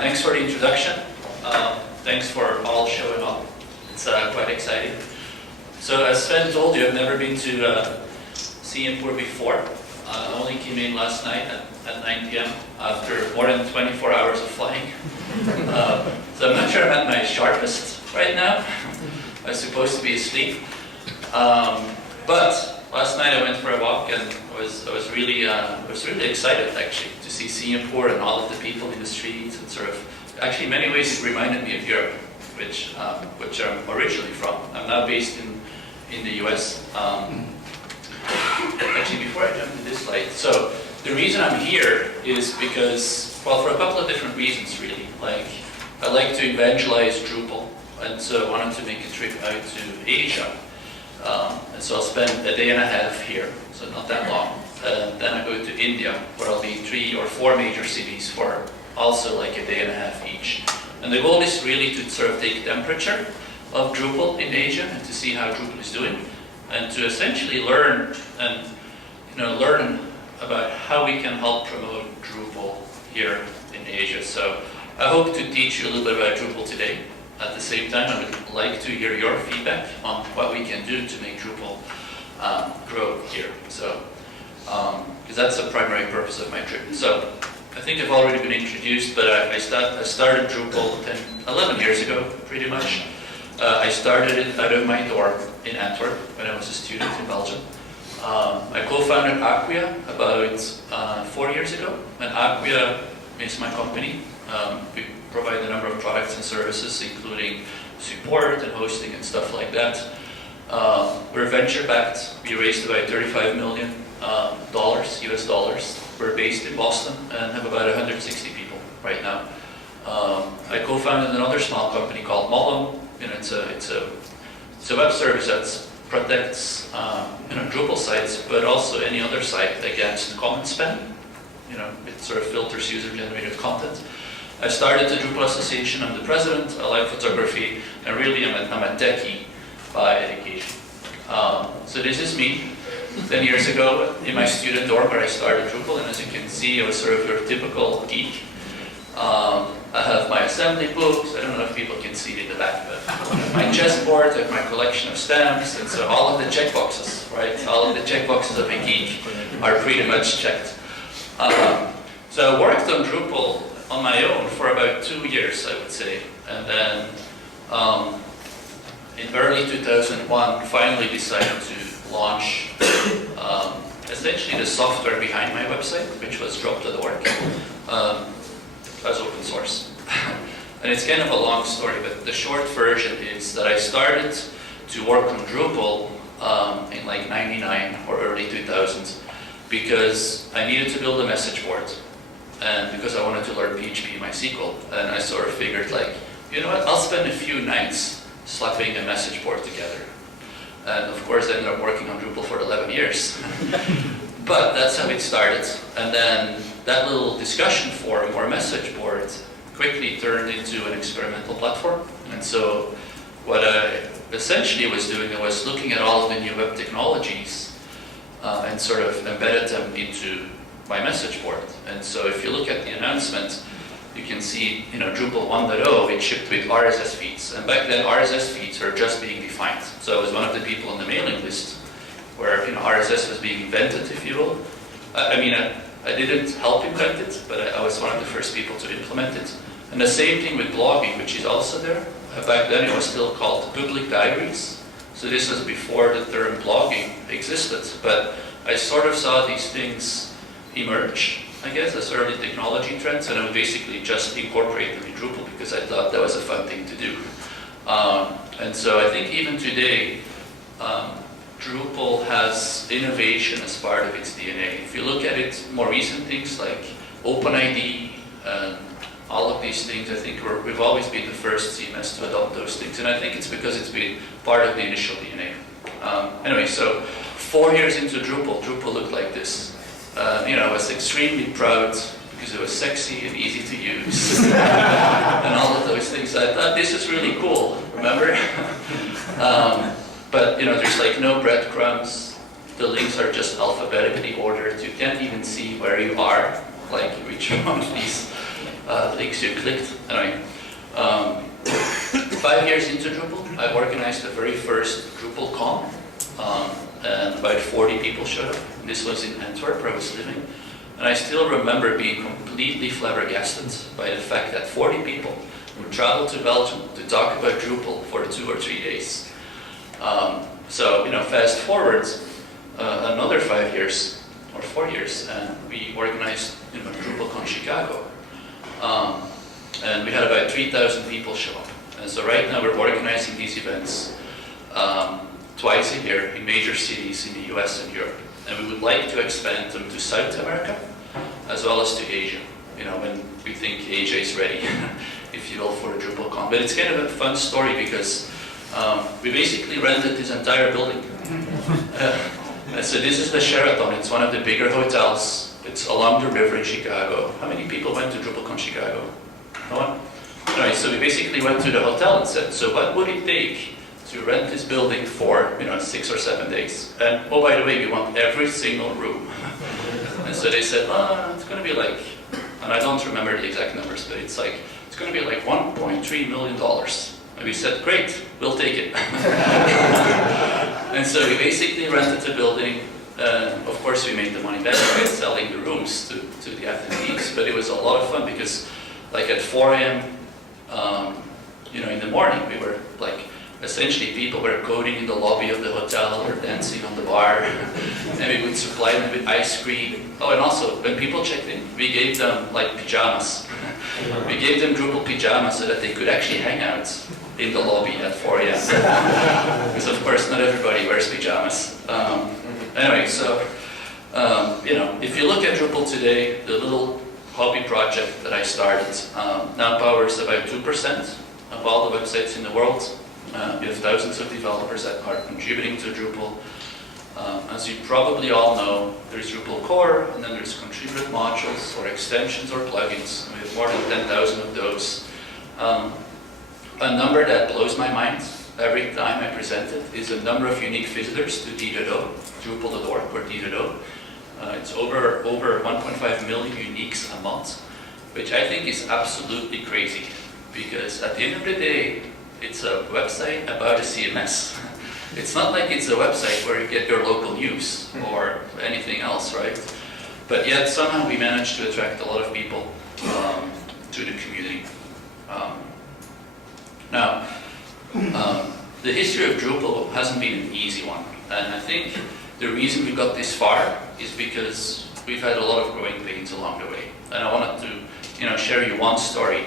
thanks for the introduction. Thanks for all showing up. It's quite exciting. So as Sven told you, I've never been to Singapore before. I only came in last night at 9 p.m. after more than 24 hours of flying. So I'm not sure I'm at my sharpest right now. I'm supposed to be asleep. But last night I went for a walk and I was really excited actually to see Singapore and all of the people in the streets and sort of, actually in many ways it reminded me of Europe, which I'm originally from. I'm now based in the US. Actually, before I jump into this slide, so the reason I'm here is because, well, for a couple of different reasons really. Like, I like to evangelize Drupal, and so I wanted to make a trip out to Asia. And so I'll spend a day and a half here, so not that long. Then I go to India, where I'll be 3 or 4 major cities for also like a day and a half each. And the goal is really to sort of take temperature of Drupal in Asia and to see how Drupal is doing, and to essentially learn about how we can help promote Drupal here in Asia. So I hope to teach you a little bit about Drupal today. At the same time, I would like to hear your feedback on what we can do to make Drupal grow here. So, because that's the primary purpose of my trip. So, I think I've already been introduced, but I started Drupal 11 years ago, pretty much. I started it out of my dorm in Antwerp when I was a student in Belgium. I co-founded Acquia about 4 years ago, and Acquia is my company. We provide a number of products and services, including support and hosting and stuff like that. We're venture-backed. We raised about $35 million US dollars. We're based in Boston and have about 160 people right now. I co-founded another small company called Mollum. It's a web service that protects Drupal sites, but also any other site against comment spam. It sort of filters user-generated content. I started the Drupal Association. I'm the president. I like photography, and really I'm a techie by education. So this is me 10 years ago in my student dorm where I started Drupal, and as you can see, I was sort of your typical geek. I have my assembly books. I don't know if people can see it in the back, but my chessboard, I have my collection of stamps, and so all of the checkboxes, right? All of the checkboxes of a geek are pretty much checked. So I worked on Drupal on my own for about 2 years, I would say, and then in early 2001, finally decided to launch essentially the software behind my website, which was Drop.org. As open source. And it's kind of a long story, but the short version is that I started to work on Drupal in like 99 or early 2000s because I needed to build a message board and because I wanted to learn PHP MySQL, and I sort of figured like, you know what, I'll spend a few nights slapping a message board together. And of course I ended up working on Drupal for 11 years. But that's how it started. And then that little discussion forum or message board quickly turned into an experimental platform. And so what I essentially was doing was looking at all of the new web technologies and sort of embedded them into my message board. And so if you look at the announcement, you can see, Drupal 1.0, it shipped with RSS feeds. And back then, RSS feeds were just being defined. So I was one of the people on the mailing list where RSS was being invented, if you will. I didn't help invent it, but I was one of the first people to implement it. And the same thing with blogging, which is also there. Back then it was still called public diaries. So this was before the term blogging existed. But I sort of saw these things emerge, I guess, as early technology trends, and I would basically just incorporate them in Drupal because I thought that was a fun thing to do. And so I think even today, Drupal has innovation as part of its DNA. If you look at it, more recent things like OpenID and all of these things, I think we've always been the first CMS to adopt those things, and I think it's because it's been part of the initial DNA. Anyway, so 4 years into Drupal looked like this. I was extremely proud because it was sexy and easy to use and all of those things. I thought this is really cool, remember? But there's like no breadcrumbs. The links are just alphabetically ordered. You can't even see where you are, like which one of these links you clicked. Anyway, 5 years into Drupal, I organized the very first Drupal Con, and about 40 people showed up. This was in Antwerp, where I was living, and I still remember being completely flabbergasted by the fact that 40 people would travel to Belgium to talk about Drupal for 2 or 3 days. So, fast forward another 5 years or 4 years, and we organized DrupalCon Chicago, and we had about 3,000 people show up. And so right now we're organizing these events twice a year in major cities in the US and Europe, and we would like to expand them to South America as well as to Asia. When we think Asia is ready, if you will, for a DrupalCon. But it's kind of a fun story because we basically rented this entire building. So this is the Sheraton. It's one of the bigger hotels. It's along the river in Chicago. How many people went to DrupalCon Chicago? No one? Anyway, so we basically went to the hotel and said, so what would it take to rent this building for 6 or 7 days? And oh, by the way, we want every single room. And so they said, it's going to be like, and I don't remember the exact numbers, but it's going to be like $1.3 million. And we said, great, we'll take it. And so we basically rented the building. Of course, we made the money back by selling the rooms to the attendees, but it was a lot of fun because at 4 a.m., in the morning, we were essentially people were coding in the lobby of the hotel or dancing on the bar, and we would supply them with ice cream. Oh, and also, when people checked in, we gave them pajamas. We gave them Drupal pajamas so that they could actually hang out in the lobby at 4 a.m. Because of course, not everybody wears pajamas. Anyway, so, if you look at Drupal today, the little hobby project that I started now powers about 2% of all the websites in the world. We have thousands of developers that are contributing to Drupal. As you probably all know, there's Drupal core, and then there's contributed modules or extensions or plugins. We have more than 10,000 of those. A number that blows my mind every time I present it is the number of unique visitors to d.o, Drupal.org or d.o. It's over 1.5 million uniques a month, which I think is absolutely crazy, because at the end of the day, it's a website about a CMS. It's not like it's a website where you get your local news or anything else, right? But yet somehow we managed to attract a lot of people to the community. Now, the history of Drupal hasn't been an easy one, and I think the reason we got this far is because we've had a lot of growing pains along the way. And I wanted to, share you one story,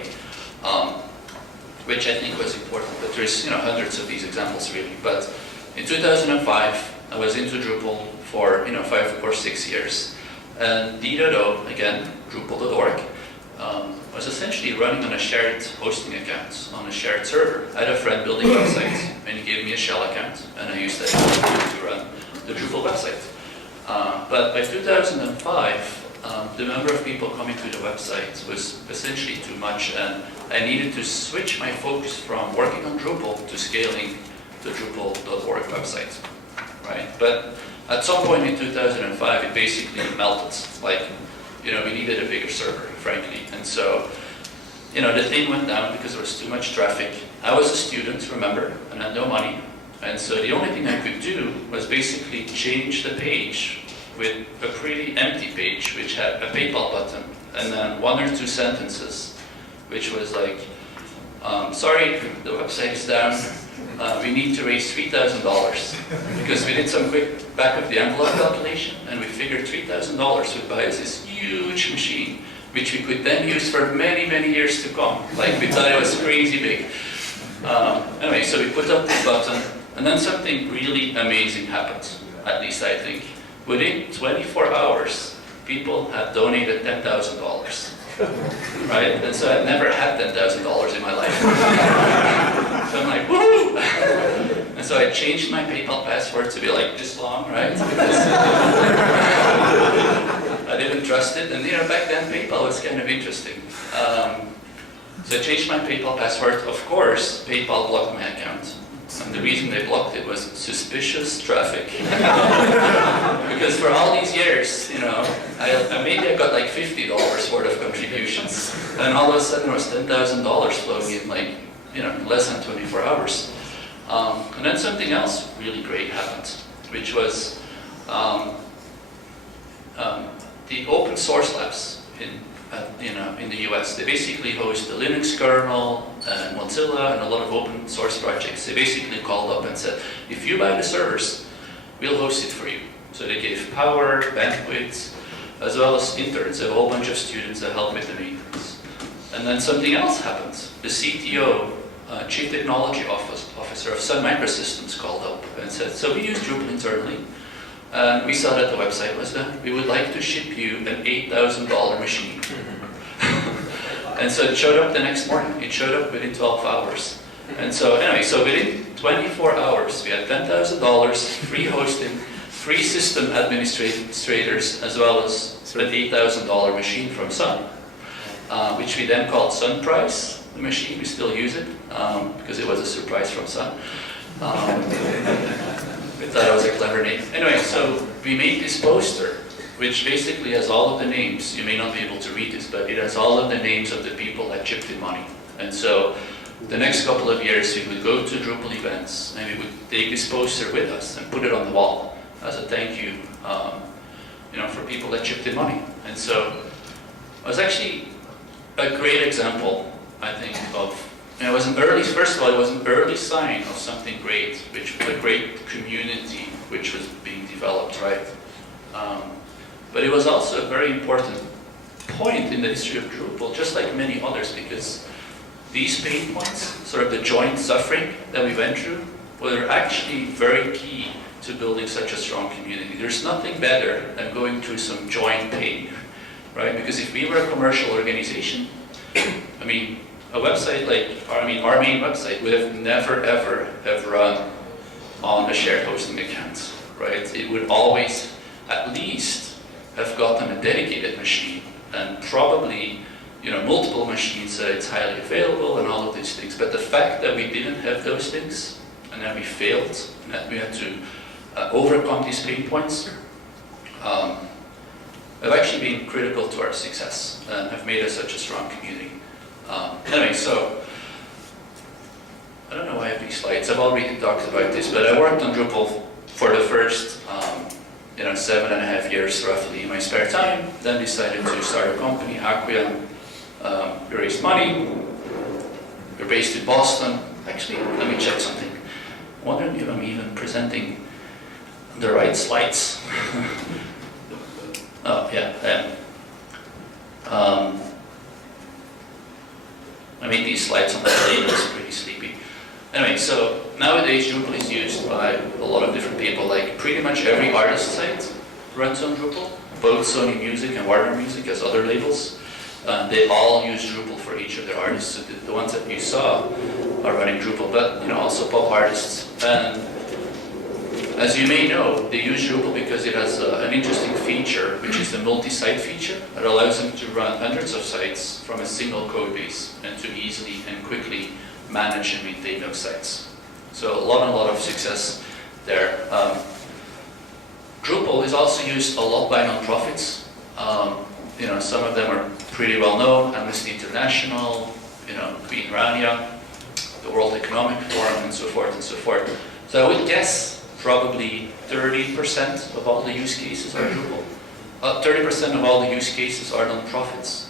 which I think was important. But there's, hundreds of these examples really. But in 2005, I was into Drupal for, 5 or 6 years, and d.o, again, Drupal.org, was essentially running on a shared hosting account on a shared server. I had a friend building websites, and he gave me a shell account, and I used that to run the Drupal website. But by 2005, the number of people coming to the website was essentially too much, and I needed to switch my focus from working on Drupal to scaling the Drupal.org website, right? But at some point in 2005, it basically melted. We needed a bigger server, frankly. And so, the thing went down because there was too much traffic. I was a student, remember, and I had no money. And so the only thing I could do was basically change the page with a pretty empty page, which had a PayPal button, and then 1 or 2 sentences, which was sorry, the website is down. We need to raise $3,000, because we did some quick back of the envelope calculation, and we figured $3,000 would buy us this huge machine, which we could then use for many, many years to come. We thought it was crazy big. Anyway, so we put up this button, and then something really amazing happened, at least I think. Within 24 hours, people had donated $10,000. Right? And so I'd never had $10,000 in my life. So I'm like, woo! And so I changed my PayPal password to be this long, right? Because I didn't trust it. And back then PayPal was kind of interesting. So I changed my PayPal password. Of course, PayPal blocked my account. And the reason they blocked it was suspicious traffic. Because for all these years, you know, maybe I got like $50 worth of contributions. And all of a sudden there was $10,000 flowing in, like, you know, in less than 24 hours. And then something else really great happened, which was the open source labs in the US. They basically host the Linux kernel and Mozilla and a lot of open source projects. They basically called up and said, if you buy the servers, we'll host it for you. So they gave power, bandwidth, as well as interns, a whole bunch of students that help with the maintenance. And then something else happened. The CTO, Chief Technology Officer of Sun Microsystems, called up and said, so we use Drupal internally. And we saw that the website was done. We would like to ship you an $8,000 machine. And so it showed up the next morning. It showed up within 12 hours. And so anyway, so within 24 hours, we had $10,000, free hosting, free system administrators, as well as an $8,000 machine from Sun, which we then called Sun Price, the machine. We still use it because it was a surprise from Sun. We thought it was a clever name. Anyway, so we made this poster, which basically has all of the names. You may not be able to read this, but it has all of the names of the people that chipped in money. And so the next couple of years, we would go to Drupal events, and we would take this poster with us and put it on the wall as a thank you, you know, for people that chipped in money. And so it was actually a great example, I think, of, you know, it was an early, first of all, it was an early sign of something great, which was a great community which was being developed, right? But it was also a very important point in the history of Drupal, just like many others, because these pain points, sort of the joint suffering that we went through, were actually very key to building such a strong community. There's nothing better than going through some joint pain, right? Because if we were a commercial organization, I mean, a website like, our main website would have never ever have run on a shared hosting account, right? It would always at least have gotten a dedicated machine and probably, you know, multiple machines so it's highly available and all of these things. But the fact that we didn't have those things and that we failed and that we had to overcome these pain points have actually been critical to our success and have made us such a strong community. Anyway, so I don't know why I have these slides. I've already talked about this, but I worked on Drupal for the first 7.5 years roughly in my spare time. Then decided to start a company, Acquia. We raised money. We're based in Boston. Actually, let me check something. I wonder if I'm even presenting the right slides. Oh, yeah, I am. I made these slides on the plane, I was pretty sleepy. Anyway, so nowadays Drupal is used by a lot of different people, like pretty much every artist site runs on Drupal, both Sony Music and Warner Music as other labels. They all use Drupal for each of their artists. So the ones that you saw are running Drupal, but you know, also pop artists. And as you may know, they use Drupal because it has an interesting feature, which is the multi-site feature that allows them to run hundreds of sites from a single code base and to easily and quickly manage and maintain those sites. So a lot of success there. Drupal is also used a lot by nonprofits. You know, some of them are pretty well known: Amnesty International, you know, Queen Rania, the World Economic Forum, and so forth and so forth. So I would guess probably 30% of all the use cases are Drupal. 30% of all the use cases are nonprofits.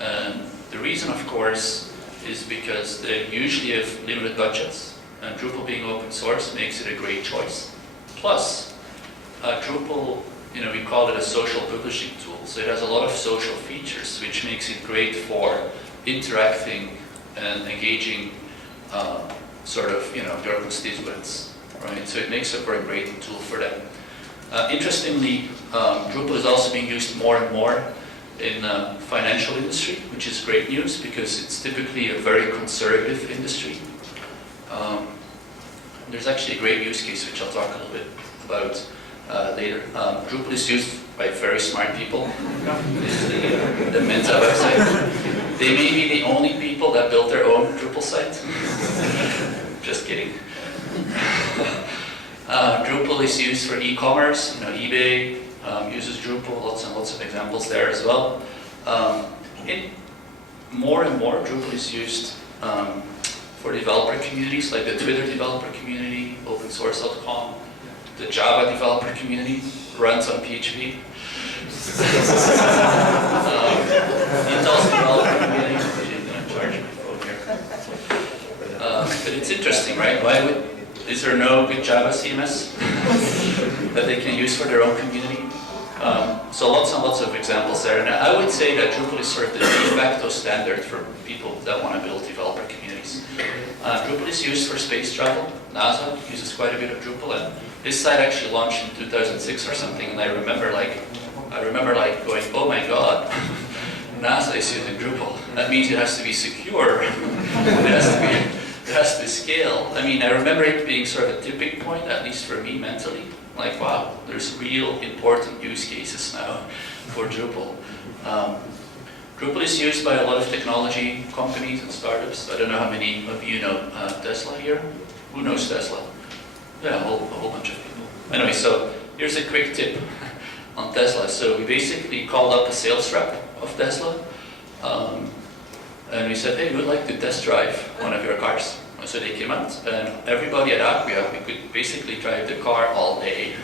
And the reason, of course, is because they usually have limited budgets, and Drupal being open source makes it a great choice. Plus, Drupal, you know, we call it a social publishing tool, so it has a lot of social features, which makes it great for interacting and engaging sort of, you know, their constituents. Right, so it makes it for a great tool for them. Interestingly, Drupal is also being used more and more in the financial industry, which is great news because it's typically a very conservative industry. There's actually a great use case which I'll talk a little bit about later. Drupal is used by very smart people. This is the Mensa website. They may be the only people that built their own Drupal site. Just kidding. Drupal is used for e-commerce. eBay uses Drupal. Lots and lots of examples there as well. More and more, Drupal is used for developer communities, like the Twitter developer community, opensource.com, the Java developer community runs on PHP. Intel's developer community. I'm going to charge my phone here. But it's interesting, right? Is there no good Java CMS that they can use for their own community? So lots and lots of examples there. And I would say that Drupal is sort of the de facto standard for people that want to build developer communities. Drupal is used for space travel. NASA uses quite a bit of Drupal, and this site actually launched in 2006 or something. And I remember going, oh my god, NASA is using Drupal. That means it has to be secure. It has to scale. I mean, I remember it being sort of a tipping point, at least for me mentally. Like, wow, there's real important use cases now for Drupal. Drupal is used by a lot of technology companies and startups. I don't know how many of you know Tesla here. Who knows Tesla? Yeah, a whole bunch of people. Anyway, so here's a quick tip on Tesla. So we basically called up a sales rep of Tesla, and we said, hey, we'd like to test drive one of your cars. So they came out, and everybody at Acquia, we could basically drive the car all day.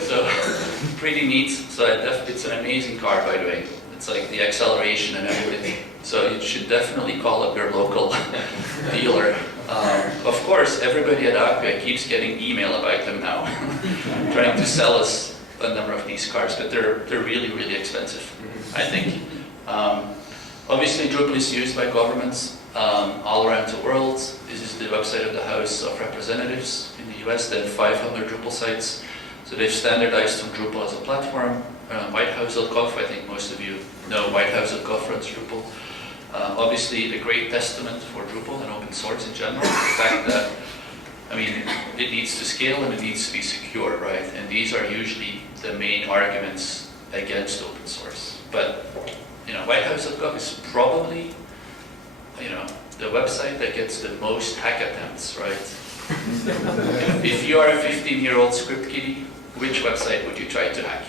So pretty neat. So it's an amazing car, by the way. It's like the acceleration and everything. So you should definitely call up your local dealer. Of course, everybody at Acquia keeps getting email about them now, trying to sell us a number of these cars, but they're really, really expensive, I think. Obviously, Drupal is used by governments all around the world. This is the website of the House of Representatives in the US. They have 500 Drupal sites. So they've standardized on Drupal as a platform. Whitehouse.gov, I think most of you know Whitehouse.gov runs Drupal. Obviously, a great testament for Drupal and open source in general. The fact that, I mean, it needs to scale and it needs to be secure, right? And these are usually the main arguments against open source. But, Whitehouse.gov is probably, the website that gets the most hack attempts, right? If you are a 15-year-old script kiddie, which website would you try to hack?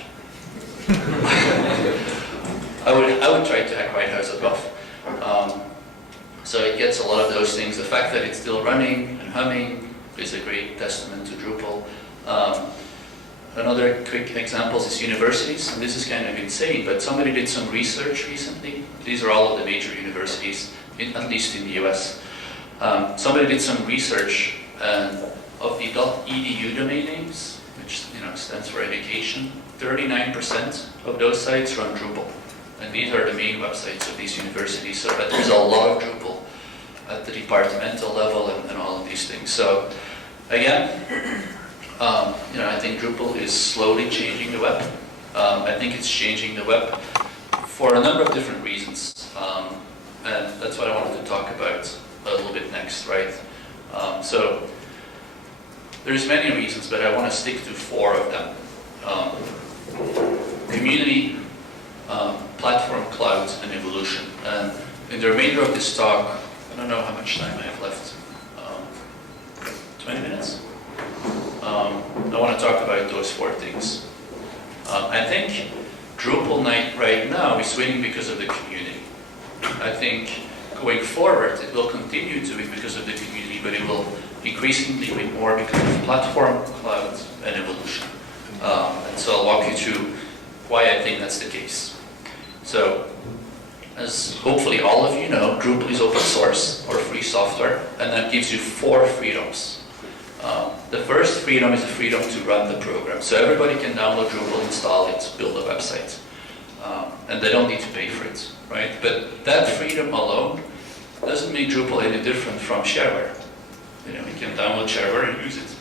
I would try to hack Whitehouse.gov. So it gets a lot of those things. The fact that it's still running and humming is a great testament to Drupal. Another quick example is universities, and this is kind of insane, but somebody did some research recently. These are all of the major universities, at least in the US. Somebody did some research of the .edu domain names, which stands for education. 39% of those sites run Drupal, and these are the main websites of these universities. So, but there's a lot of Drupal at the departmental level and all of these things. So, again, I think Drupal is slowly changing the web. I think it's changing the web for a number of different reasons, and that's what I wanted to talk about a little bit next, right? So there's many reasons, but I want to stick to 4 of them. Community, platform, cloud, and evolution. And in the remainder of this talk, I don't know how much time I have left. 20 minutes? I want to talk about those 4 things. I think Drupal right now is winning because of the community. I think going forward, it will continue to win because of the community, but it will increasingly win more because of platform, cloud, and evolution. And so I'll walk you through why I think that's the case. So, as hopefully all of you know, Drupal is open source or free software, and that gives you 4 freedoms. The first freedom is the freedom to run the program. So everybody can download Drupal, install it, build a website. And they don't need to pay for it, right? But that freedom alone doesn't make Drupal any different from shareware. You can download shareware and use it.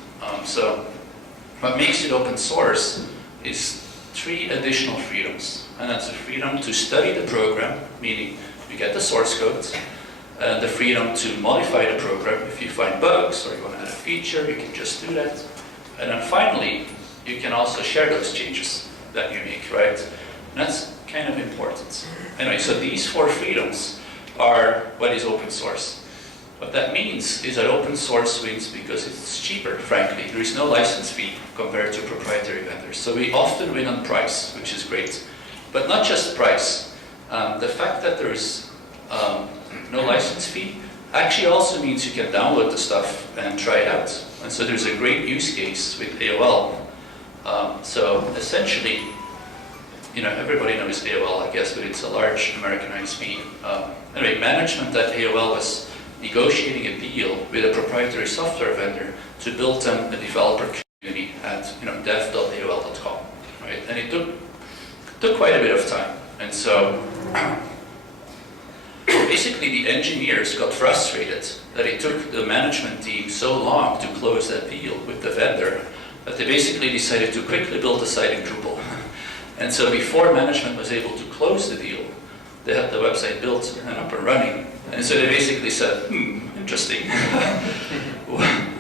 So what makes it open source is 3 additional freedoms. And that's the freedom to study the program, meaning you get the source code, and the freedom to modify the program. If you find bugs or you want to add a feature, you can just do that. And then finally, you can also share those changes that you make, right? And that's kind of important. Anyway, so these 4 freedoms are what is open source. What that means is that open source wins because it's cheaper, frankly. There is no license fee compared to proprietary vendors. So we often win on price, which is great. But not just price. The fact that there is no license fee actually also means you can download the stuff and try it out. And so there's a great use case with AOL. So essentially, everybody knows AOL, I guess, but it's a large American ISP. Anyway, management at AOL was negotiating a deal with a proprietary software vendor to build them a developer community at dev.aol.com, right? And it took quite a bit of time. And so basically the engineers got frustrated that it took the management team so long to close that deal with the vendor that they basically decided to quickly build a site in Drupal. And so before management was able to close the deal, they had the website built and up and running. And so they basically said, interesting.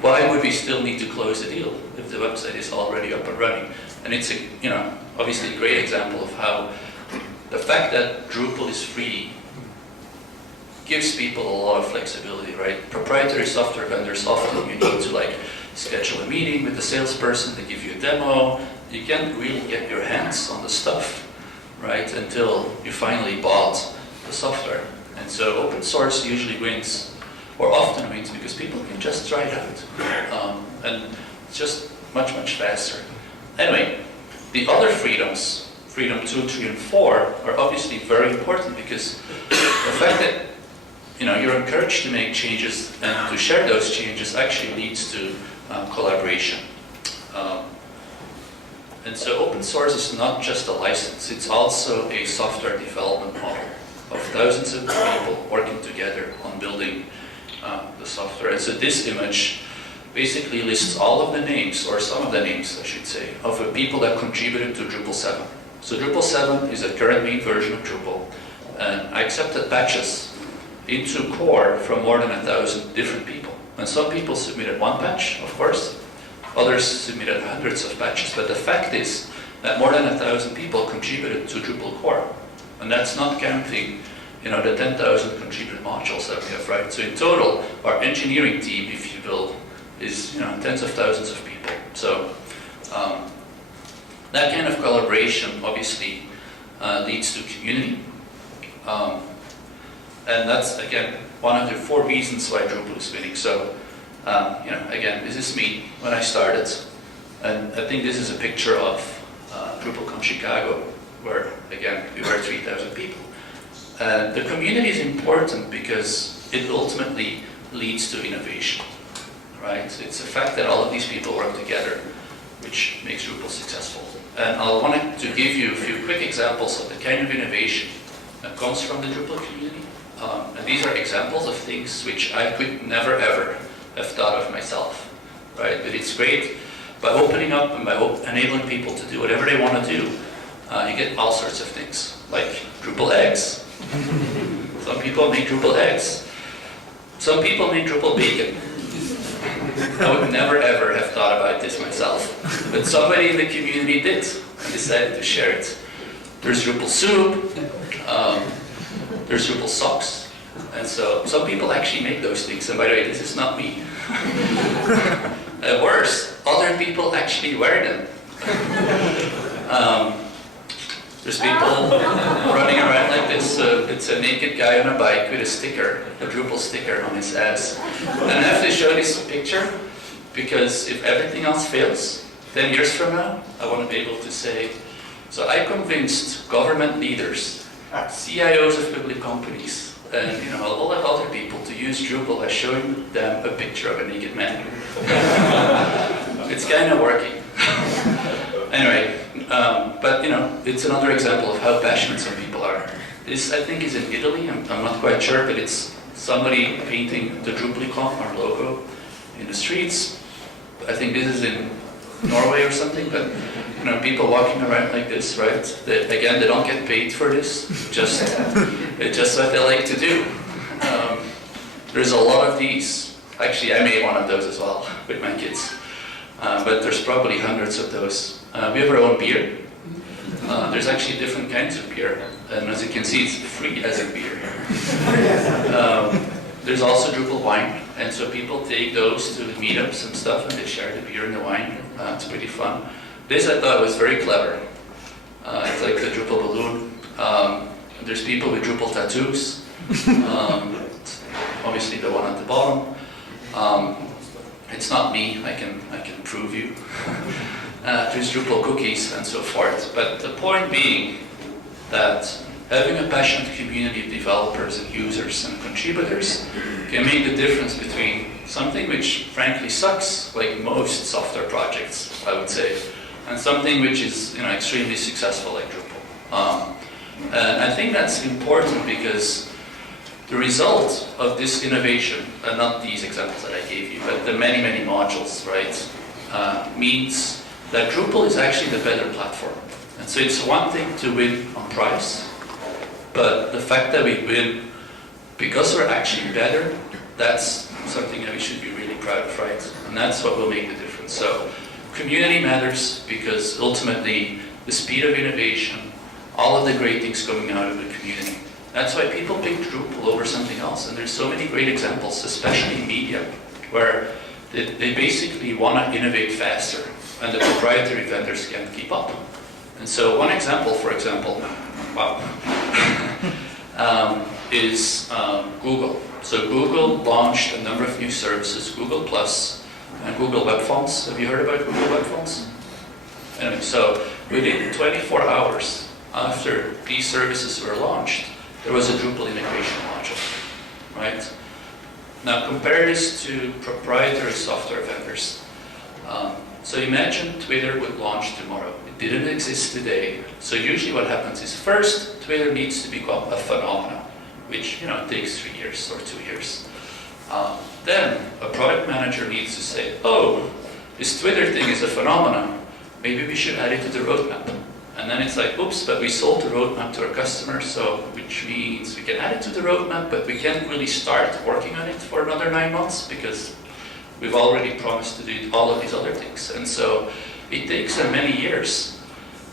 Why would we still need to close the deal if the website is already up and running? And it's obviously a great example of how the fact that Drupal is free gives people a lot of flexibility, right? Proprietary software vendors, often you need to schedule a meeting with the salesperson, they give you a demo. You can't really get your hands on the stuff, right, until you finally bought the software. And so open source usually wins, or often wins, because people can just try it out. And it's just much, much faster. Anyway, the other freedoms, freedom 2, 3, and 4, are obviously very important because the fact that you're encouraged to make changes and to share those changes actually leads to collaboration. And so open source is not just a license, it's also a software development model of thousands of people working together on building the software. And so this image basically lists all of the names, or some of the names I should say, of the people that contributed to Drupal 7. So Drupal 7 is the current main version of Drupal, and I accepted patches into core from more than 1,000 different people. And some people submitted one patch, of course, others submitted hundreds of patches, but the fact is that more than 1,000 people contributed to Drupal core. And that's not counting the 10,000 contributed modules that we have, right? So in total, our engineering team, if you will, is tens of thousands of people. So that kind of collaboration obviously leads to community. And that's, again, one of the 4 reasons why Drupal is winning. So, again, this is me when I started. And I think this is a picture of DrupalCon Chicago, where, again, we were 3,000 people. The community is important because it ultimately leads to innovation, right? It's the fact that all of these people work together which makes Drupal successful. And I wanted to give you a few quick examples of the kind of innovation that comes from the Drupal community. And these are examples of things which I could never ever have thought of myself, right? But it's great by opening up and by enabling people to do whatever they want to do. You get all sorts of things, like Drupal eggs. Some people make Drupal eggs. Some people make Drupal bacon. I would never ever have thought about this myself, but somebody in the community did and decided to share it. There's Drupal soup. There's Drupal socks, and so some people actually make those things, and by the way, this is not me. Worse, other people actually wear them. There's people running around like this. It's a naked guy on a bike with a sticker, a Drupal sticker on his ass. And I have to show this picture because if everything else fails, 10 years from now, I want to be able to say, so I convinced government leaders, CIOs of public companies, and a lot of other people to use Drupal by showing them a picture of a naked man. It's kind of working. Anyway, but it's another example of how passionate some people are. This, I think, is in Italy. I'm not quite sure, but it's somebody painting the DrupalCon, our logo, in the streets. I think this is in Norway or something, but people walking around like this, right? Again, they don't get paid for this. It's just what they like to do. There's a lot of these. Actually, I made one of those as well with my kids. But there's probably hundreds of those. We have our own beer. There's actually different kinds of beer, and as you can see, it's free as a beer. There's also Drupal wine, and so people take those to meetups and stuff, and they share the beer and the wine. It's pretty fun. This I thought was very clever. It's like the Drupal balloon. There's people with Drupal tattoos. Obviously the one at the bottom. It's not me, I can prove you. There's Drupal cookies and so forth. But the point being that having a passionate community of developers and users and contributors can make the difference between something which frankly sucks, like most software projects, I would say, and something which is extremely successful, like Drupal. And I think that's important because the result of this innovation, and not these examples that I gave you, but the many, many modules, right, means that Drupal is actually the better platform. And so it's one thing to win on price, but the fact that we win because we're actually better, that's something that we should be really proud of, right? And that's what will make the difference. So community matters because ultimately the speed of innovation, all of the great things coming out of the community, that's why people pick Drupal over something else. And there's so many great examples, especially in media, where they basically want to innovate faster and the proprietary vendors can't keep up. And so one example, for example, wow, is Google. So Google launched a number of new services, Google Plus and Google Web Fonts. Have you heard about Google Web Fonts? Anyway, so within 24 hours after these services were launched, there was a Drupal integration module, right? Now compare this to proprietary software vendors. So imagine Twitter would launch tomorrow. It didn't exist today. So usually what happens is first, Twitter needs to become a phenomenon, which takes 3 years or 2 years. Then a product manager needs to say, oh, this Twitter thing is a phenomenon. Maybe we should add it to the roadmap. And then it's like, oops, but we sold the roadmap to our customers, so which means we can add it to the roadmap, but we can't really start working on it for another 9 months because we've already promised to do all of these other things. And so it takes them many years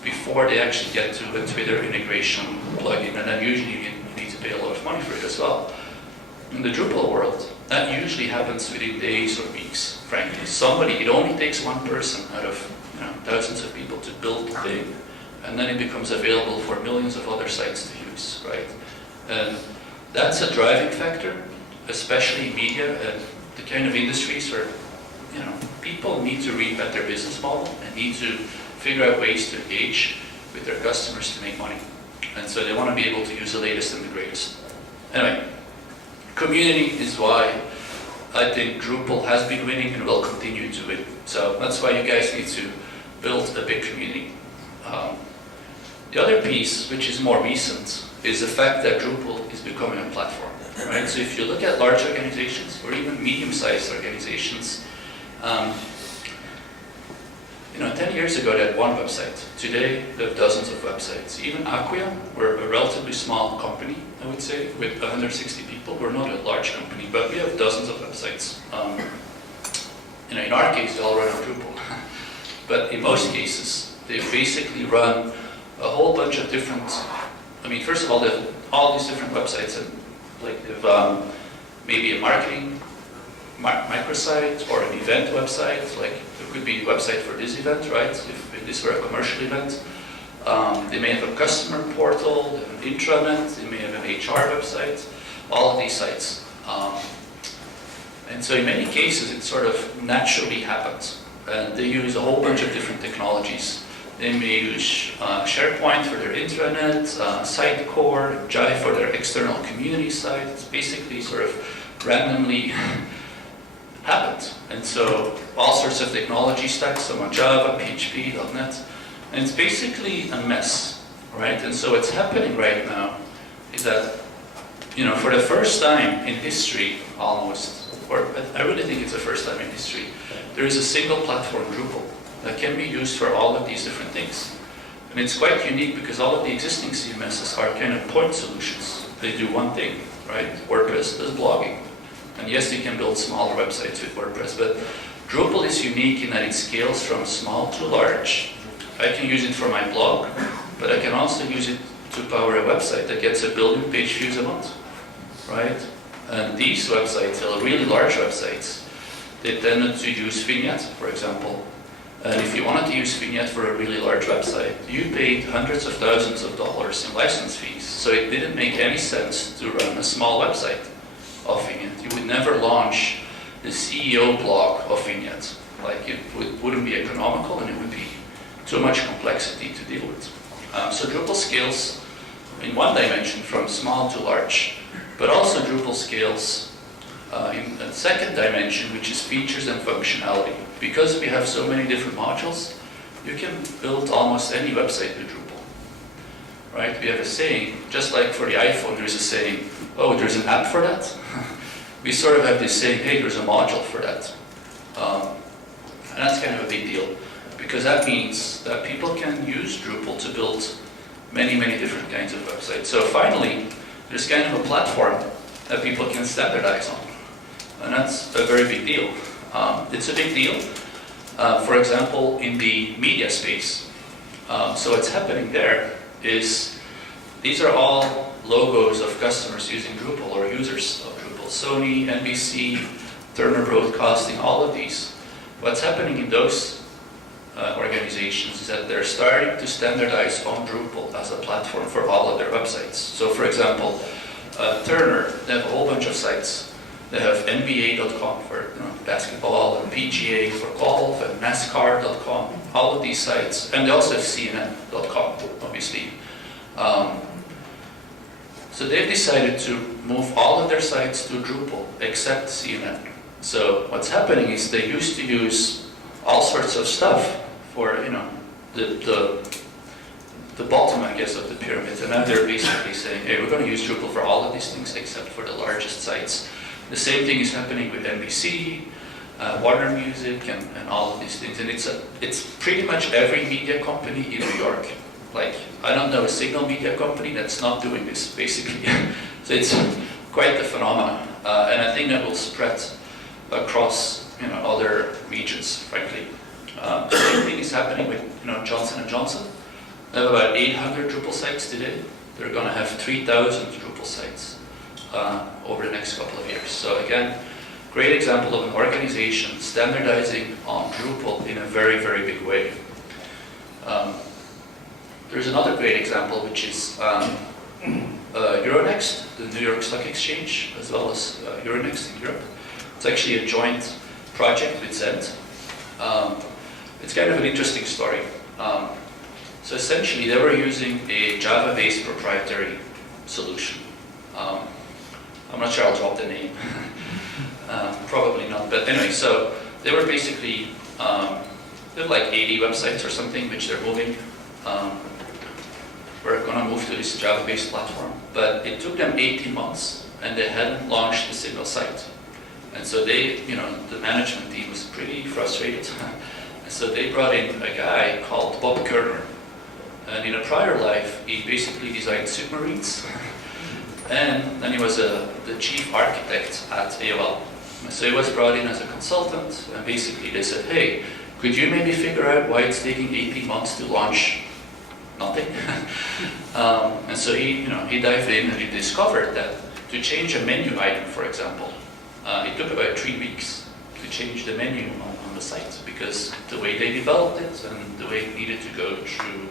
before they actually get to a Twitter integration plugin, and then usually you need to pay a lot of money for it as well. In the Drupal world, that usually happens within days or weeks, frankly. It only takes one person out of thousands of people to build the thing, and then it becomes available for millions of other sites to use, right? And that's a driving factor, especially in media and the kind of industries where people need to reinvent their business model and need to figure out ways to engage with their customers to make money. And so they want to be able to use the latest and the greatest. Anyway, community is why I think Drupal has been winning and will continue to win. So that's why you guys need to build a big community. The other piece, which is more recent, is the fact that Drupal is becoming a platform, right? So if you look at large organizations or even medium-sized organizations, 10 years ago they had one website. Today they have dozens of websites. Even Acquia, we're a relatively small company, I would say, with 160 people. We're not a large company, but we have dozens of websites. In our case, they all run on Drupal. But in most cases, they basically run a whole bunch of different, first of all, they have all these different websites, and like they've maybe a marketing microsite or an event website, like there could be a website for this event, right? If this were a commercial event. They may have a customer portal, they have an intranet, they may have an HR website, all of these sites. And so in many cases it sort of naturally happens. And they use a whole bunch of different technologies. They may use SharePoint for their intranet, Sitecore, Jive for their external community site. It's basically sort of randomly happened. And so all sorts of technology stacks, some on Java, PHP, .NET, and it's basically a mess, right? And so what's happening right now is that, for the first time in history, almost, or I really think it's the first time in history, there is a single platform, Drupal, that can be used for all of these different things. And it's quite unique because all of the existing CMSs are kind of point solutions. They do one thing, right? WordPress does blogging. And yes, you can build smaller websites with WordPress, but Drupal is unique in that it scales from small to large. I can use it for my blog, but I can also use it to power a website that gets 1 billion page views a month, right? And these websites, really large websites, they tended to use Vignette, for example. And if you wanted to use Vignette for a really large website, you paid hundreds of thousands of dollars in license fees. So it didn't make any sense to run a small website of Vignette. You would never launch the CEO blog of Vignette. Like, it wouldn't be economical, and it would be too much complexity to deal with. So Drupal scales in one dimension from small to large, but also Drupal scales in a second dimension, which is features and functionality. Because we have so many different modules, you can build almost any website with Drupal, right? We have a saying, just like for the iPhone, there's a saying, oh, there's an app for that. We sort of have this saying, hey, there's a module for that. And that's kind of a big deal, because that means that people can use Drupal to build many, many different kinds of websites. So finally, there's kind of a platform that people can standardize on. And that's a very big deal. It's a big deal, for example, in the media space. So what's happening there is these are all logos of customers using Drupal or users of Drupal. Sony, NBC, Turner Broadcasting, all of these. What's happening in those organizations is that they're starting to standardize on Drupal as a platform for all of their websites. So for example, Turner, they have a whole bunch of sites. They have NBA.com for basketball, and PGA for golf, and NASCAR.com, all of these sites. And they also have CNN.com, obviously. So they've decided to move all of their sites to Drupal, except CNN. So what's happening is they used to use all sorts of stuff for, the bottom, I guess, of the pyramid. And now they're basically saying, hey, we're going to use Drupal for all of these things except for the largest sites. The same thing is happening with NBC, Warner Music, and all of these things. And it's pretty much every media company in New York. Like, I don't know a single media company that's not doing this, basically. So it's quite the phenomenon. And I think that will spread across other regions, frankly. The same thing is happening with Johnson & Johnson. They have about 800 Drupal sites today. They're going to have 3,000 Drupal sites over the next couple of years. So again, great example of an organization standardizing on Drupal in a very, very big way. There's another great example, which is Euronext, the New York Stock Exchange, as well as Euronext in Europe. It's actually a joint project with Zend. It's kind of an interesting story. So essentially, they were using a Java-based proprietary solution. I'm not sure I'll drop the name. Probably not. But anyway, so they were basically, they have like 80 websites or something, which they're moving. We're going to move to this Java-based platform. But it took them 18 months, and they hadn't launched a single site. And so they, the management team was pretty frustrated. And so they brought in a guy called Bob Kerner. And in a prior life, he basically designed submarines. And then he was the chief architect at AOL. So he was brought in as a consultant, and basically they said, hey, could you maybe figure out why it's taking 18 months to launch nothing? And so he dived in, and he discovered that to change a menu item, for example, it took about 3 weeks to change the menu on the site, because the way they developed it and the way it needed to go through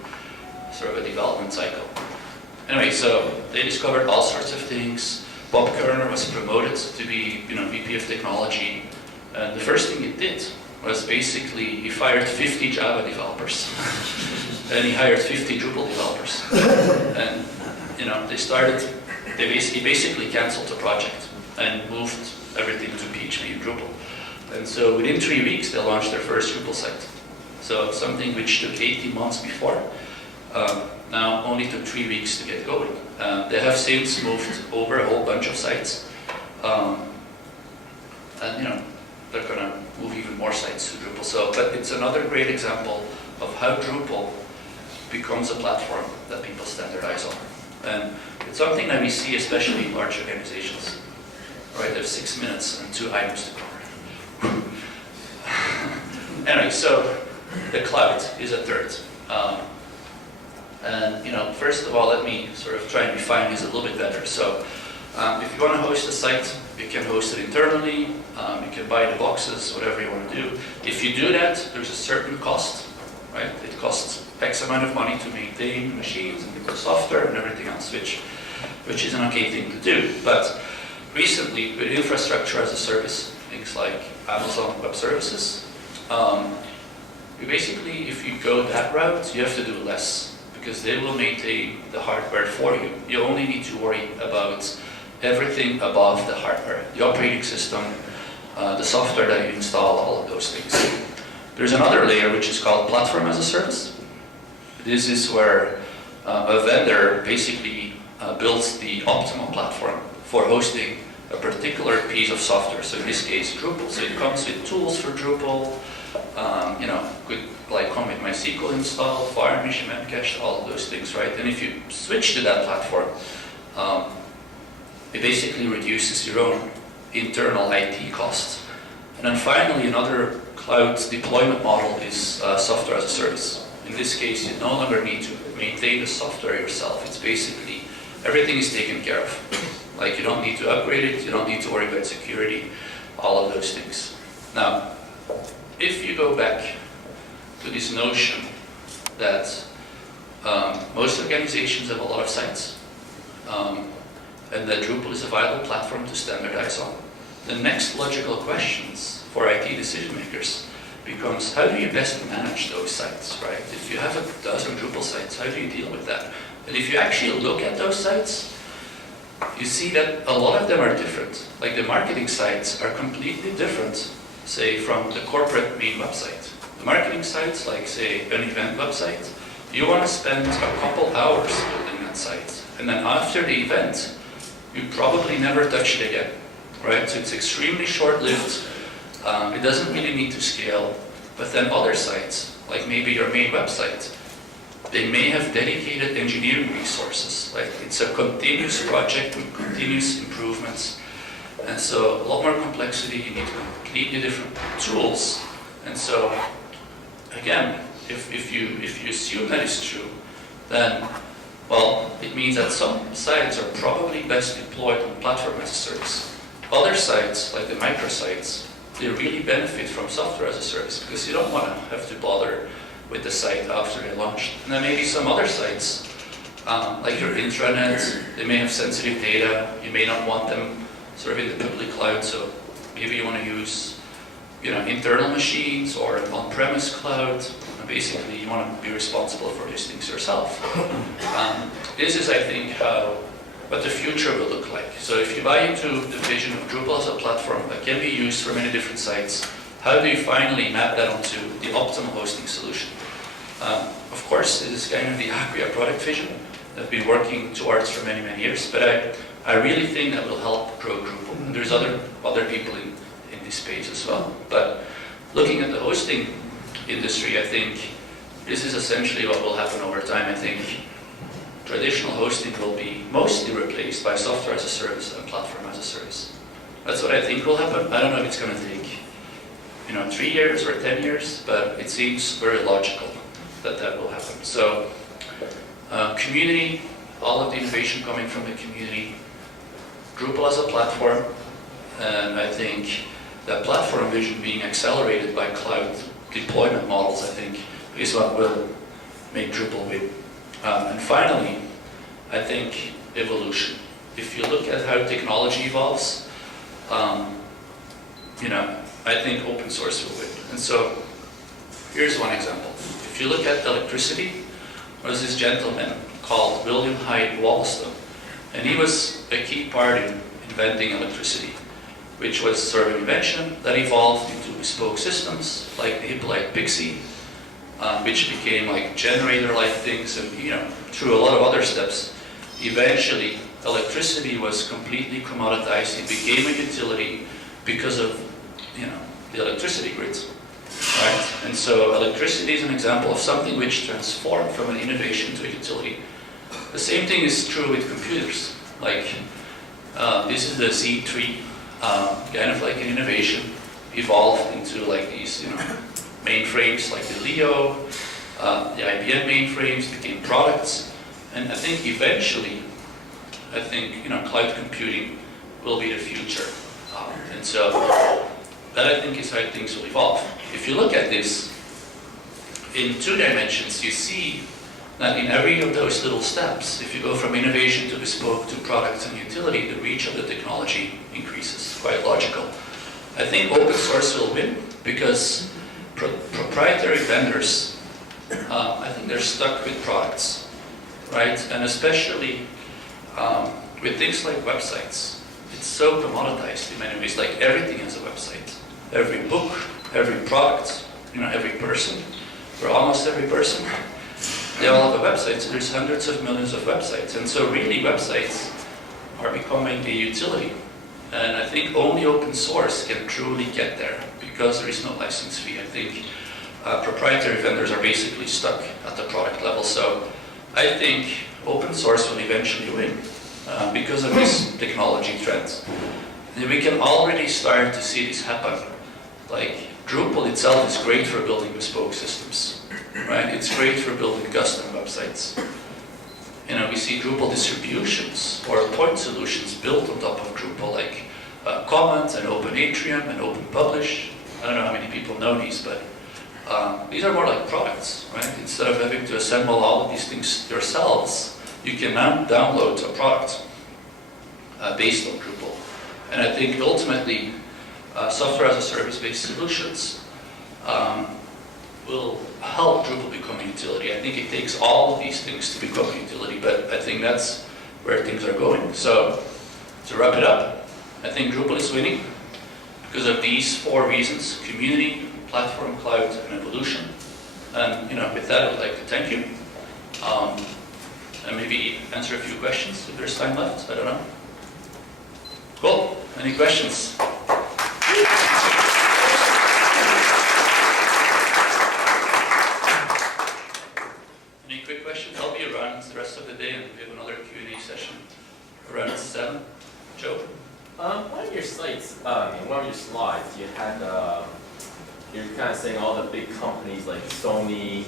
sort of a development cycle. Anyway, so they discovered all sorts of things. Bob Kerner was promoted to be, VP of technology. And the first thing he did was basically he fired 50 Java developers, and he hired 50 Drupal developers. And he basically canceled the project and moved everything to PHP and Drupal. And so within 3 weeks, they launched their first Drupal site. So something which took 18 months before, now only took 3 weeks to get going. They have since moved over a whole bunch of sites, and they're going to move even more sites to Drupal. So, but it's another great example of how Drupal becomes a platform that people standardize on, and it's something that we see especially in large organizations. Right, there's 6 minutes and 2 items to cover. Anyway, so the cloud is a third. And first of all, let me sort of try and define this a little bit better. So If you want to host a site, you can host it internally, you can buy the boxes, whatever you want to do. If you do that, there's a certain cost, right? It costs X amount of money to maintain machines and the software and everything else, which is an okay thing to do. But recently, with infrastructure as a service, things like Amazon Web Services, you basically, if you go that route, you have to do less, because they will maintain the hardware for you. You only need to worry about everything above the hardware, the operating system, the software that you install, all of those things. There's another layer which is called platform as a service. This is where a vendor basically builds the optimal platform for hosting a particular piece of software. So in this case, Drupal. So it comes with tools for Drupal. Could like come with MySQL install, FireMesh, Memcache, all of those things, right? And if you switch to that platform, it basically reduces your own internal IT costs. And then finally, another cloud deployment model is software as a service. In this case, you no longer need to maintain the software yourself. It's basically, everything is taken care of. Like, you don't need to upgrade it, you don't need to worry about security, all of those things. Now, if you go back to this notion that most organizations have a lot of sites, and that Drupal is a viable platform to standardize on, the next logical questions for IT decision makers becomes, how do you best manage those sites, right? If you have a dozen Drupal sites, how do you deal with that? And if you actually look at those sites, you see that a lot of them are different. Like, the marketing sites are completely different, say, from the corporate main website. The marketing sites, like, say, an event website, you want to spend a couple hours building that site. And then after the event, you probably never touch it again, right? So it's extremely short-lived. It doesn't really need to scale. But then other sites, like maybe your main website, they may have dedicated engineering resources. Like, it's a continuous project with continuous improvements. And so a lot more complexity, you need completely different tools. And so, again, if you assume that is true, then, well, it means that some sites are probably best deployed on platform as a service. Other sites, like the microsites, they really benefit from software as a service, because you don't want to have to bother with the site after they launched. And then maybe some other sites, like your intranet, they may have sensitive data. You may not want them sort of in the public cloud, so maybe you want to use, internal machines or an on-premise cloud. And basically, you want to be responsible for these things yourself. This is, I think, what the future will look like. So if you buy into the vision of Drupal as a platform that can be used for many different sites, how do you finally map that onto the optimal hosting solution? Of course, this is kind of the Acquia product vision that we've been working towards for many, many years, but I really think that will help grow Drupal. And there's other people in this space as well. But looking at the hosting industry, I think this is essentially what will happen over time. I think traditional hosting will be mostly replaced by software as a service and platform as a service. That's what I think will happen. I don't know if it's going to take 3 years or 10 years, but it seems very logical that will happen. So community, all of the innovation coming from the community, Drupal as a platform, and I think that platform vision being accelerated by cloud deployment models, I think, is what will make Drupal win. And finally, I think evolution. If you look at how technology evolves, I think open source will win. And so, here's one example. If you look at electricity, there was this gentleman called William Hyde Wollaston, and he was a key part in inventing electricity, which was sort of an invention that evolved into bespoke systems like the Hippolyte Pixie, which became like generator-like things, and through a lot of other steps, eventually electricity was completely commoditized. It became a utility because of the electricity grid, right? And so electricity is an example of something which transformed from an innovation to a utility. The same thing is true with computers. Like this is the Z3, kind of like an innovation, evolved into like these mainframes like the Leo, the IBM mainframes became products, and I think eventually I think cloud computing will be the future, and so that I think is how things will evolve. If you look at this in 2 dimensions, you see that in every of those little steps, if you go from innovation to bespoke to products and utility, the reach of the technology increases. Quite logical. I think open source will win because proprietary vendors, I think they're stuck with products, right? And especially with things like websites. It's so commoditized in many ways, like everything is a website. Every book, every product, every person, or almost every person, they all have a website, so there's hundreds of millions of websites. And so really websites are becoming a utility. And I think only open source can truly get there because there is no license fee. I think proprietary vendors are basically stuck at the product level. So I think open source will eventually win because of this technology trends. And we can already start to see this happen. Like Drupal itself is great for building bespoke systems, right? It's great for building custom websites. We see Drupal distributions or point solutions built on top of Drupal, like Comment and Open Atrium and Open Publish. I don't know how many people know these, but these are more like products, right? Instead of having to assemble all of these things yourselves, you can now download a product based on Drupal. And I think ultimately, software as a service-based solutions will help Drupal become a utility. I think it takes all of these things to become a utility, but I think that's where things are going. So, to wrap it up, I think Drupal is winning because of these 4 reasons: community, platform, cloud, and evolution. And with that, I would like to thank you. And maybe answer a few questions if there's time left. I don't know. Cool. Any questions? Any quick questions? I'll be around the rest of the day, and we have another Q&A session around 7. Joe? One of your sites, in one of your slides, you had, you're kind of saying all the big companies like Sony,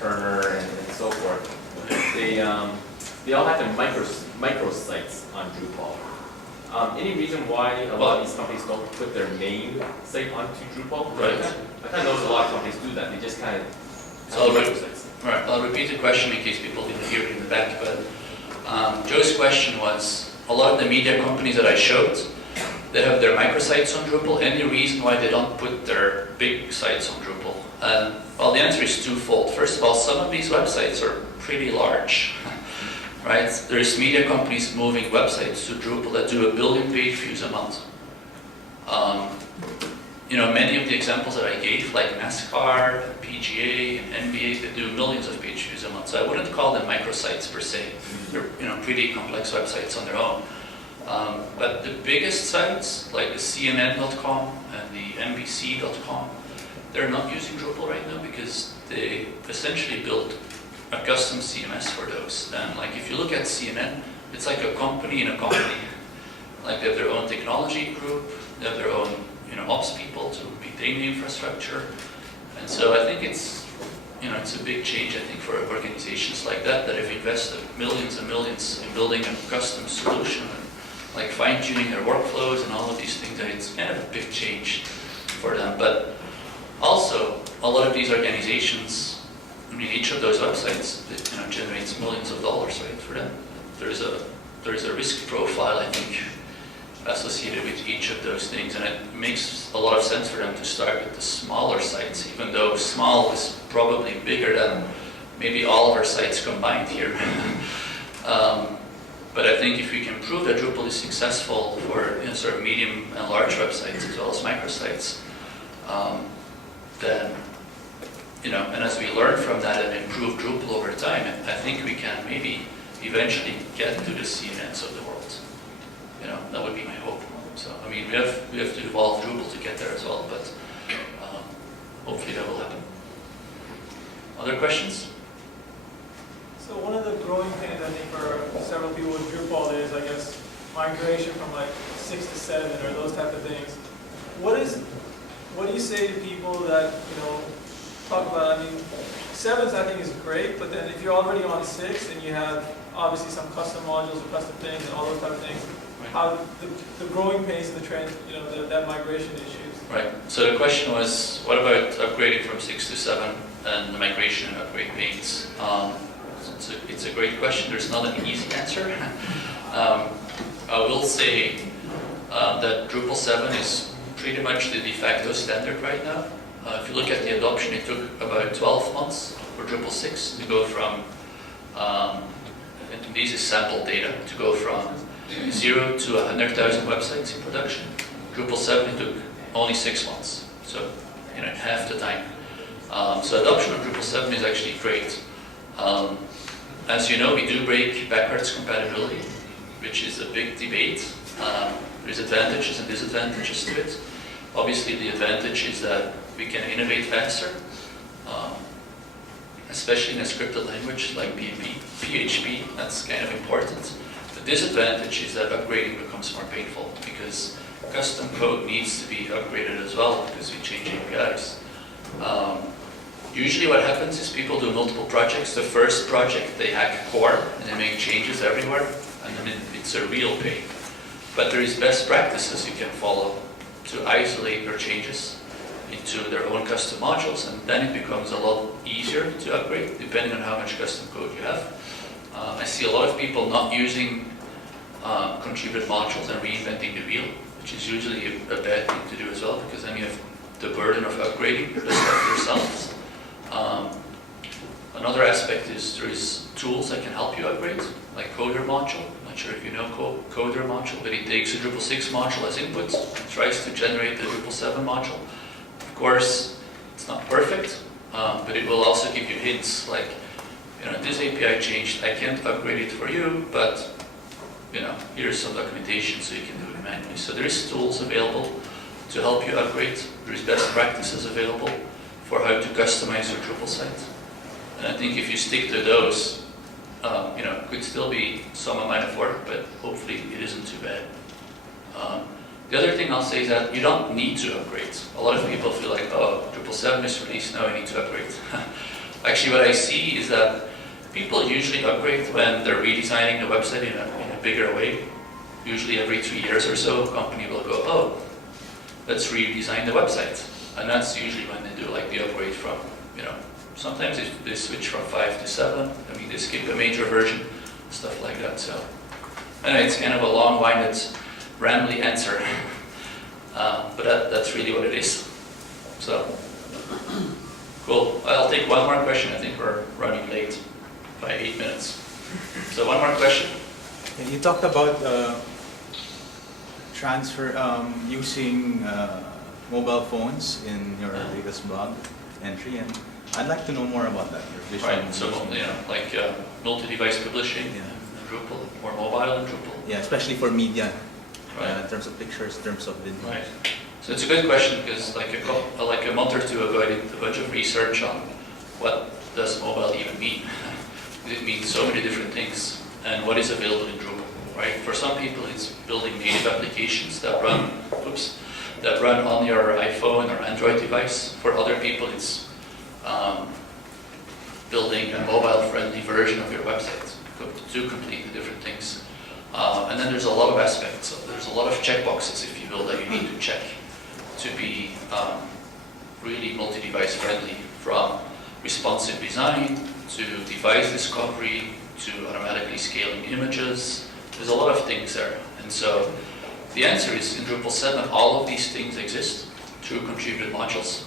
Turner, and so forth. They all have their micro sites on Drupal. Any reason why a lot of these companies don't put their main site onto Drupal? Right. I kind of notice a lot of companies do that. They just kind of So have micro sites. Right. I'll repeat the question in case people didn't hear it in the back. But Joe's question was, a lot of the media companies that I showed, they have their microsites on Drupal. Any reason why they don't put their big sites on Drupal? Well, the answer is twofold. First of all, some of these websites are pretty large, right? There's media companies moving websites to Drupal that do 1 billion page views a month. Many of the examples that I gave, like NASCAR, PGA, and NBA, they do millions of page views a month. So I wouldn't call them microsites per se. They're pretty complex websites on their own. But the biggest sites, like the CNN.com and the NBC.com, they're not using Drupal right now because they essentially built a custom CMS for those. And like if you look at CNN, it's like a company in a company. Like they have their own technology group, they have their own ops people to maintain the infrastructure. And so I think it's a big change, I think, for organizations like that have invested millions and millions in building a custom solution and like fine-tuning their workflows and all of these things. And it's kind of a big change for them. But also, a lot of these organizations, each of those websites generates millions of dollars, right, for them. There's a risk profile, I think, associated with each of those things, and it makes a lot of sense for them to start with the smaller sites, even though small is probably bigger than maybe all of our sites combined here. But I think if we can prove that Drupal is successful for sort of medium and large websites as well as microsites, then and as we learn from that and improve Drupal over time, I think we can maybe eventually get to the CNNs of the world. That would be my hope. So, we have to evolve Drupal to get there as well, but hopefully that will happen. Other questions? So one of the growing pains, I think, for several people with Drupal is, I guess, migration from like 6 to 7 or those type of things. What do you say to people that, talk about, 7's I think is great, but then if you're already on 6 and you have obviously some custom modules or custom things and all those type of things. Right. How the growing pains and the trend, that migration issues. Right. So the question was, what about upgrading from 6 to 7 and the migration and upgrade pains? It's a great question. There's not an easy answer. I will say that Drupal 7 is pretty much the de facto standard right now. If you look at the adoption, it took about 12 months for Drupal 6 to go from, and this is sample data, to go from 0 to 100,000 websites in production. Drupal 7 it took only 6 months, so half the time. So adoption of Drupal 7 is actually great. As you know, we do break backwards compatibility, which is a big debate. There's advantages and disadvantages to it. Obviously, the advantage is that we can innovate faster, especially in a scripted language like PHP. That's kind of important. The disadvantage is that upgrading becomes more painful because custom code needs to be upgraded as well because we change APIs. Usually what happens is people do multiple projects. The first project, they hack core and they make changes everywhere, and then it's a real pain. But there is best practices you can follow to isolate your changes into their own custom modules, and then it becomes a lot easier to upgrade depending on how much custom code you have. I see a lot of people not using contributed modules and reinventing the wheel, which is usually a bad thing to do as well, because then you have the burden of upgrading the stuff yourselves. Another aspect is there is tools that can help you upgrade, like Coder module. I'm not sure if you know Coder module, but it takes a Drupal 6 module as input, tries to generate the Drupal 7 module. Of course, it's not perfect, but it will also give you hints like, this API changed, I can't upgrade it for you, but here's some documentation so you can do it manually. So there is tools available to help you upgrade. There is best practices available for how to customize your Drupal site. And I think if you stick to those, it could still be some amount of work, but hopefully it isn't too bad. The other thing I'll say is that you don't need to upgrade. A lot of people feel like, oh, Drupal 7 is released, now I need to upgrade. Actually, what I see is that people usually upgrade when they're redesigning the website in a bigger way. Usually every 3 years or so, a company will go, oh, let's redesign the website. And that's usually when they do like the upgrade from, sometimes they switch from 5 to 7. I mean, they skip a major version, stuff like that. So, anyway, it's kind of a long-winded, rambly answer, but that's really what it is. So, cool. I'll take one more question. I think we're running late by 8 minutes. So, one more question. You talked about using mobile phones in your latest blog entry, and I'd like to know more about that. Your vision. Right. So, like multi-device publishing in Drupal, or mobile in Drupal. Yeah, especially for media, Right. in terms of pictures, in terms of video. Right. So it's a good question because like a month or two ago, I did a bunch of research on what does mobile even mean. It means so many different things, and what is available in Drupal. Right. For some people, it's building native applications that run on your iPhone or Android device. For other people, it's building a mobile-friendly version of your website. Two completely different things. And then there's a lot of aspects. So there's a lot of checkboxes, if you will, that you need to check to be really multi-device friendly, from responsive design to device discovery to automatically scaling images. There's a lot of things there. And so the answer is in Drupal 7, all of these things exist through contributed modules.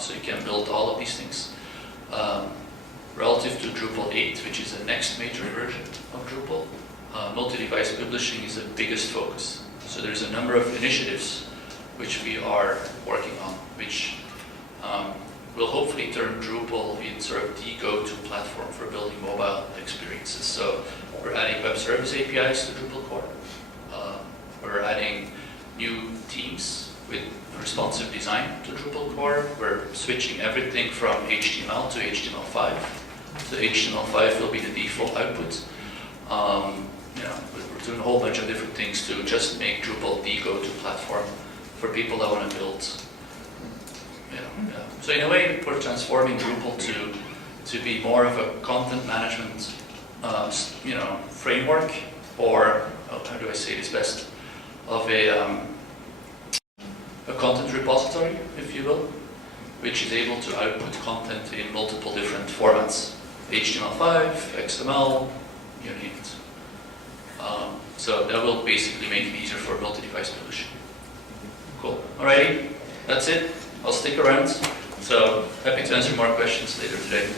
So you can build all of these things. Relative to Drupal 8, which is the next major version of Drupal, multi-device publishing is the biggest focus. So there's a number of initiatives which we are working on, which will hopefully turn Drupal in sort of the go-to platform for building mobile experiences. So we're adding web service APIs to Drupal core. We're adding new themes with responsive design to Drupal core. We're switching everything from HTML to HTML5. So HTML5 will be the default output. We're doing a whole bunch of different things to just make Drupal the go-to platform for people that want to build. So in a way, we're transforming Drupal to be more of a content management framework, or how do I say this best, of a content repository, if you will, which is able to output content in multiple different formats, HTML5, XML, you name it. So that will basically make it easier for multi-device publishing. Cool. Alrighty, that's it. I'll stick around. So happy to answer more questions later today.